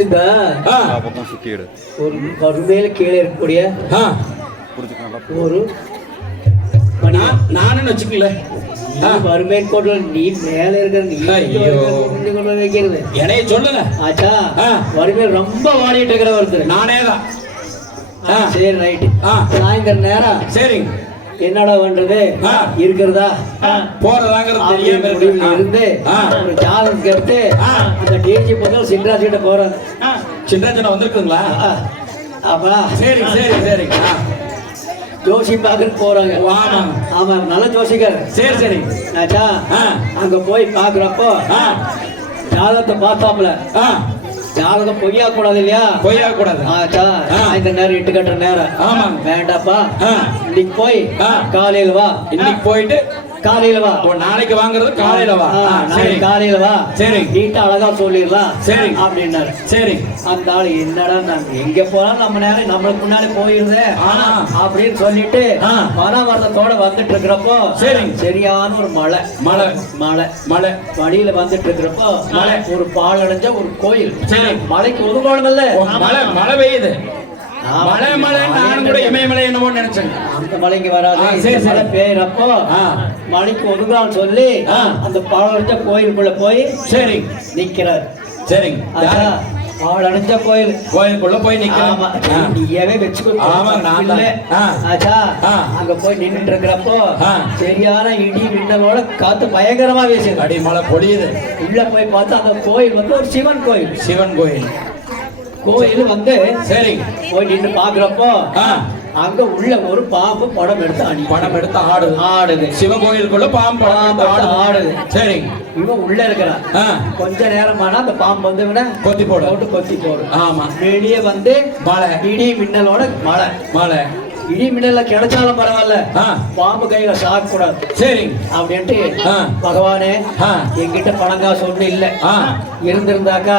இந்த ஒரு வறுமையில கீழே இருக்கக்கூடிய ஒரு நானும் வச்சுக்கல வறுமை கோட்டல நீ மேல இருக்கிற நீ கொண்டு வைக்கிறது என்னைய சொல்லுங்க ஆச்சா வறுமையில் ரொம்ப வாடிட்டு இருக்கிற ஒருத்தர் நானே தான். சரி ரைட்டு சாயந்தரம் நேரம் சரிங்க என்னடா பண்றது இருக்கிறதா போறதாங்கிறது இருந்து ஒரு ஜாதகம் எடுத்து அந்த டிஜி முதல் சின்ராஜ் கிட்ட போறாங்க. சின்ராஜ் வந்திருக்குங்களா? அப்பா சரி சரி சரி ஜோசி பாக்குறது போறாங்க. ஆமா நல்ல ஜோசிக்கார். சரி சரி ஆச்சா அங்க போய் பாக்குறப்போ ஜாதகத்தை பார்த்தாப்புல ஜாதகம் பொய்யா கூடாது இல்லையா? பொய்யா கூடாது. ஆச்சா இந்த நேரம் இட்டு கட்டுற நேரம் வேண்டாப்பா இன்னைக்கு போய் காலையில வா. இன்னைக்கு போயிட்டு காலையில வா. நாளைக்கு வாங்குறது காலையில வா. நாளைக்கு காலையில வா. சரி நீட்டா அழகா சொல்லிடலாம். சரி அப்படின்னாரு. சரி அந்த ஆளு என்னடா நாங்க எங்க போனாலும் நம்ம நேரம் நம்மளுக்கு முன்னாடி போயிருந்தே அப்படின்னு சொல்லிட்டு மனவரத்தோட வந்துட்டு இருக்கிறப்போ சரி சரியான ஒரு மழை மழை மழை மழை வழியில வந்துட்டு இருக்கிறப்போ மழை ஒரு பாலடைஞ்ச ஒரு கோயில். சரி மலைக்கு ஒதுக்கணும் இல்ல மழை மழை பெய்யுது. மழை மழை நானும் கூட இமயமலை என்னமோ நினைச்சேன். அந்த மலைக்கு வராது. மழை பெய்யறப்போ மலைக்கு ஒதுங்கலாம்னு சொல்லி அந்த பாலடைஞ்ச கோயிலுக்குள்ள போய் சரி நிக்கிறார். சரிங்க பாலடைஞ்ச கோயிலுக்குள்ள போய் நிக்கிறாமா நீயவே வச்சுக்கோ. ஆச்சா அங்க போய் நின்றுட்டு இருக்கிறப்போ சரியான இடி மின்னலோட காத்து பயங்கரமா வீசுது. அடி மழை பொழியுது. உள்ள போய் பார்த்தா அந்த கோயில் வந்து ஒரு சிவன் கோயில். சிவன் கோயில் கோயில் வந்து சரி போய் நின்று பாக்குறப்போ அங்க உள்ள ஒரு பாம்பு படம் எடுத்து ஆடுது. சிவன் கோயிலுக்குள்ள பாம்பு ஆடுது. சரி இவன் உள்ள இருக்கிறான். கொஞ்ச நேரமானா அந்த பாம்பு வந்து கொத்தி போடும். ஆமா வெளியே வந்து மழை இடி மின்னலோட மழை இடி மின்னல கிடைச்சாலும் பரவாயில்ல பாம்பு கையில சாக்க கூடாது. சரி அப்படின்ட்டு பகவானே என்கிட்ட பணம் காசு ஒண்ணு இல்ல இருந்திருந்தாக்கா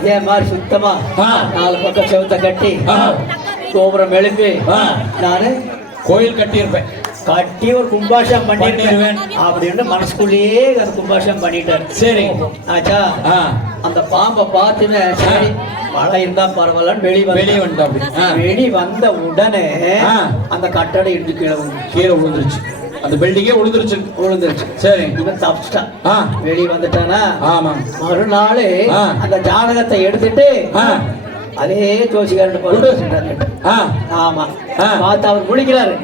இதே மாதிரி சுத்தமா 4 பக்கம் செவத்தை கட்டி கோபுரம் எழுப்பி நானு கோயில் கட்டியிருப்பேன். கட்டி ஒரு கும்பாஷம் பண்ணிடுவேன் அப்படின்னு மனசுக்குள்ளேயே அந்த கும்பாஷம் பண்ணிட்டாரு. சரி ஆச்சா அந்த பாம்பை பார்த்துன்னு சரி மழை இருந்தா பரவாயில்லன்னு வெளி வந்த உடனே அந்த கட்டடை இடிஞ்சு கீழே விழுந்துருச்சு. அந்த பில்டிங்கே விழுந்துருச்சு. சரி இவன் தப்பிச்சிட்டான். வெளியே வந்துட்டானா? ஆமா. மறுநாள் அந்த ஜாதகத்தை எடுத்துட்டு அதே ஜோசிகாரன் ஆமா பார்த்து அவர் குளிக்கிறாரு.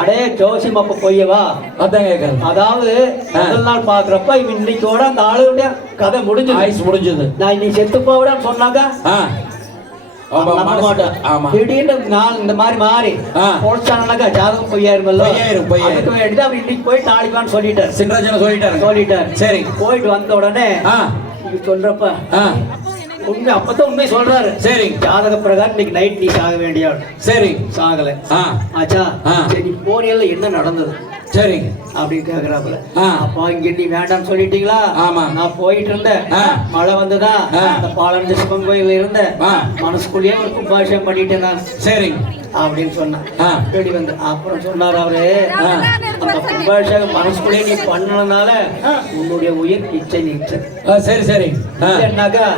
அடே ஜோசியம் அப்ப பொய்யவா? அதான் கேட்கறது. அதாவது முதல் நாள் பாக்குறப்ப இவன் இன்னைக்கோட அந்த ஆளுடைய கதை முடிஞ்சது. நான் இன்னைக்கு செத்து போவிடான்னு சொன்னாங்க திடீர்னு நாள் இந்த மாதிரி மாறி போச்சானாக்கா ஜாதகம் பொய்யாயிருமல்ல. அவன் இன்னைக்கு போய் நாளைக்கு சொல்லிட்டாரு. சின்ராஜன் சொல்லிட்டாரு. சரி போயிட்டு வந்த உடனே சொல்றப்ப உண்மை அப்பதான் உண்மை சொல்றாரு. சரி ஜாதக பிரகாரம் இன்னைக்கு நைட் நீ சாக வேண்டிய. சரி சாகல. ஆச்சா சரி நீ போனியல்ல என்ன நடந்தது? சரி அப்படின்னு கேக்குறாப்புல. அப்பா இங்க நீ வேண்டாம்னு சொல்லிட்டீங்களா? ஆமா நான் போயிட்டு இருந்தேன். மழை வந்ததா அந்த பாலஞ்ச சிவன் கோயில் இருந்தேன். மனசுக்குள்ளேயே ஒரு கும்பாஷம் பண்ணிட்டேன் நான். சரி அப்படின்னு சொன்னான். தேடி வந்து அப்புறம் சொன்னார் அவரு அந்த கும்பாஷம் மனசுக்குள்ளேயே நீ பண்ணனால உன்னுடைய உயிர் பிச்சை நிற்று. சரி சரி என்னக்கா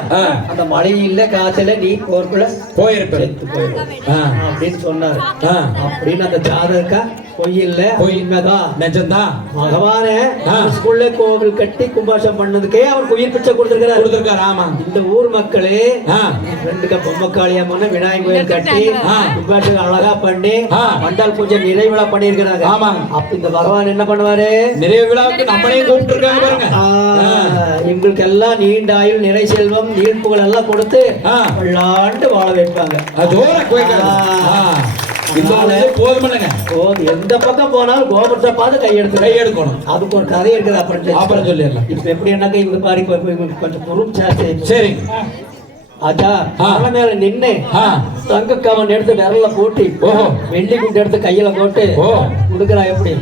அந்த மழை இல்ல காத்துல நீ கோர்க்குள்ள போயிருப்பேன் அப்படின்னு சொன்னாரு. அப்படின்னு அந்த ஜாதகா பொய் இல்ல உண்மைதான் நிஜம்தான். பகவானே ஸ்கூல்ல கோவில் கட்டி கும்பாஷம் பண்ணதுக்கே அவர் உயிர் பிச்சை கொடுத்திருக்காரு. ஆமா இந்த ஊர் மக்களே 2 பொம்மக்காளியம்மன் விநாயகர் கோயில் கட்டி கும்பாஷம் அழகா பண்ணி மண்டல் பூஜை நிறைவிழா பண்ணிருக்கிறாங்க. ஆமா அப்ப இந்த பகவான் என்ன பண்ணுவாரு? நிறைவு விழாவுக்கு நம்மளே கூப்பிட்டு இருக்காங்க பாருங்க. எங்களுக்கு எல்லாம் நீண்ட ஆயுள் நிறை செல்வம் நீர்ப்புகள் எல்லாம் கொடுத்து பல்லாண்டு வாழ வைப்பாங்க. எந்த பக்கம் போனாலும் கோபுரத்தை பார்த்து கையெடுக்கணும். அதுக்கு ஒரு கதை இருக்குது. அப்புறம் சொல்லிடலாம். இப்ப எப்படி என்னக்கா இவங்க பாரு கொஞ்சம் பொருள் ஜாஸ்தி. சரி ஆச்சா மலை மேல நின்று தங்க கவன் எடுத்து விரல போட்டு வெள்ளி குண்டு எடுத்து கையில போட்டு கொடுக்குறா. எப்படி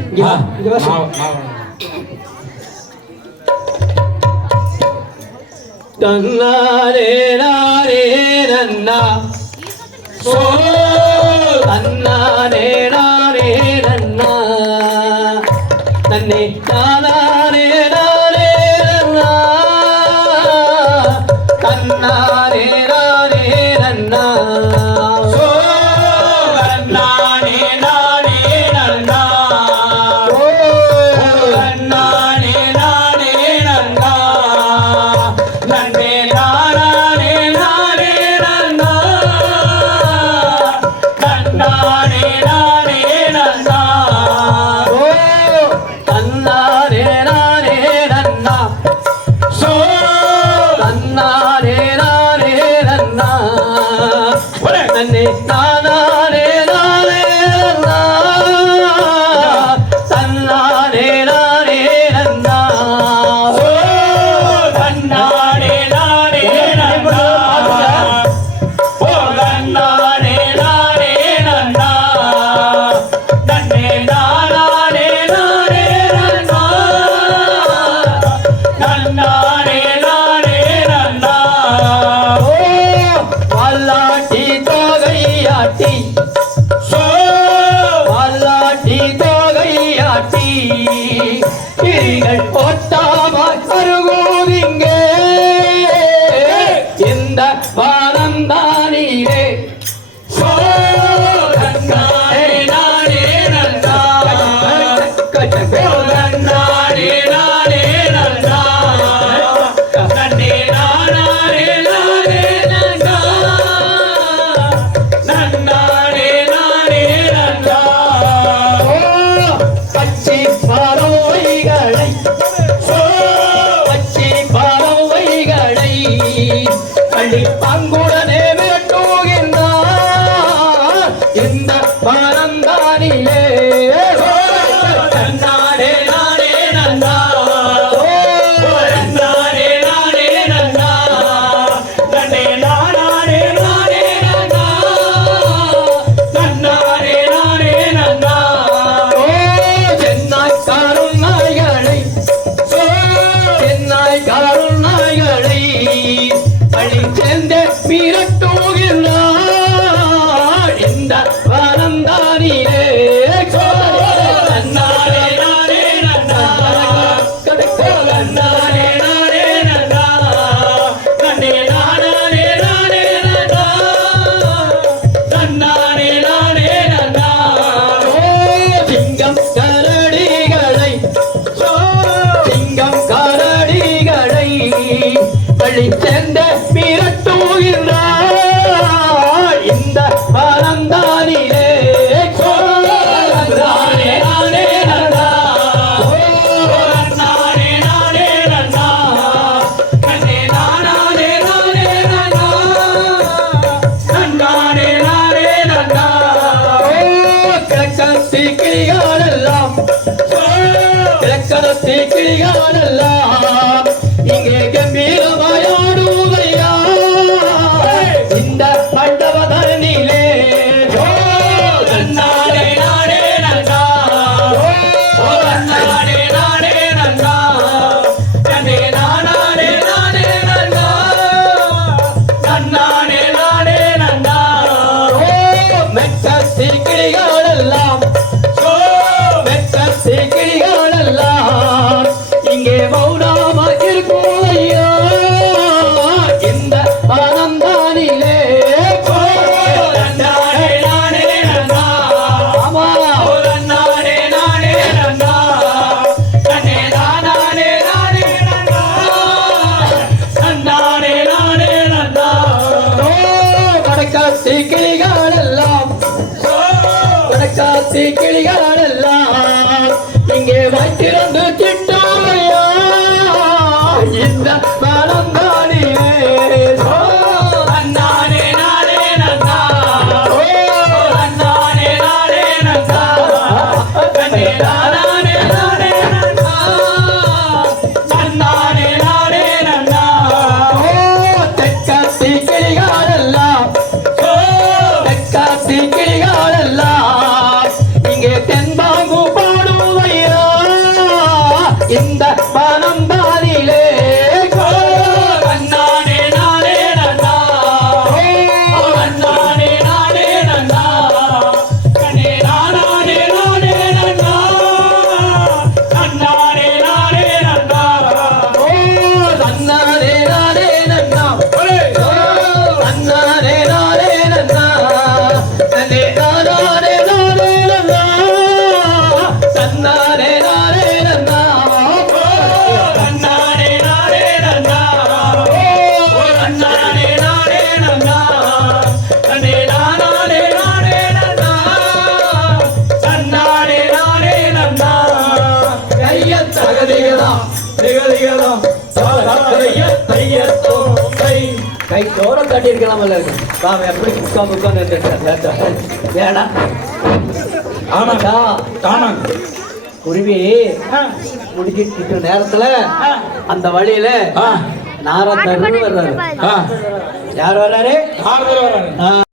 தன்னாரே நாரே நன்னா தன்னானே நானே நன்னா நன்னே நானே நானே நன்னா தன்னா நன்னாரே நானே நன்னா சோ நன்னானே நானே நன்னா ஓ நன்னானே நானே நன்னா நன்னே நானே நானே நன்னா நன்னானே நானே நன்னா ஓ நன்னாரே நானே நன்னா சோ நன்னாரே நானே நன்னா நன்னே நானே நானே நன்னா தன்னாரே நானே நன்னா ஓ நன்னானே நானே நன்னா ஓ நன்னானே நானே நன்னா நன்னே நானே நானே நன்னா நன்னானே நானே நன்னா ஓ வாலாட்டி தோகையாட்டி சோ வாலாட்டி தோகையாட்டி கிரிகள் போட்டாமல் அருகோவிங்கே இந்த வானந்தானிலே சோ நன்னானே நானே நன்னா ஓ நன்னானே நானே நன்னா நன்னே நானே நானே நன்னா நன்னானே நானே நன்னா ஓ பச்சை பறவைகளை சோ பச்சை பறவைகளை அள்ளி பங்குடனே வேட்டுகின்றார் இந்த வானந்தானிலே நன்னானே நானே நன்னா ஓ நன்னானே நானே நன்னா நன்னே நானே நானே நன்னா நன்னானே நானே நன்னா ஓ சென்னாய் கருநாய்களை சோ சென்னாய் கருநாய்களை அழி சேர்ந்த மிரட்டுகின்றார் இந்த வானந்தானிலே நன்னானே நானே நன்னா ஓ நன்னானே நானே நன்னா நன்னே நானே நானே நன்னா நன்னானே நானே நன்னா ஓ சிங்கம் கரடிகளை சோ சிங்கம் கரடிகளை பழி சேர்ந்த மிரட்டுகின்றார் இந்த வானந்தானிலே நன்னானே நானே நன்னா ஓ நன்னானே நானே நன்னா நன்னே நானே நானே நன்னா நன்னானே நானே நன்னா கிழக்கத்தி கிளிகளெல்லாம் சோ கிழக்கத்தி கிளிகளெல்லாம் இங்கே கம்பீரமாயாடுதையா இந்த மண்டபதனிலே நன்னானே நானே நன்னா ஓ நன்னானே நானே நன்னா நன்னே நானே நானே நன்னா நன்னானே நானே நன்னா மெக்கத்தி கிளிகளெல்லாம் சோ மெக்கத்தி கிளிகளெல்லாம் இங்கே மௌனமாக இருக்குதையா இந்த ஆனந்தானிலே நன்னானே நானே நன்னா ஆமா ஓ நன்னானே நானே நன்னா நன்னே நானே நானே நன்னா நன்னானே நானே நன்னா ஓ வடக்காத்தி கிளிகளெல்லாம் சோ வடக்காத்தி கிளிகளெல்லாம் இங்கே வைத்திருந்து திட்டுமையா இந்த ஆனந்தானிலே நன்னானே நானே நன்னா ஓ நன்னானே நானே நன்னா நன்னே நானே நானே நன்னா நன்னானே நானே நன்னா ஓ தெற்காத்தி கிளிகளெல்லாம் சோ தெற்காத்தி கிளிகளெல்லாம் இங்கே தென்பாங்கு கை தோற தட்டி இருக்கலாமல்ல இருக்கு பாவம் எப்படி உட்கார்ந்து வேடா ஆமாக்கா ஆமாங்க குருவி முடிக்கிட்டு நேரத்துல அந்த வழியில நாரதர் வர்றாரு. யார் வர்றாரு? ஆறுதல் வராரு.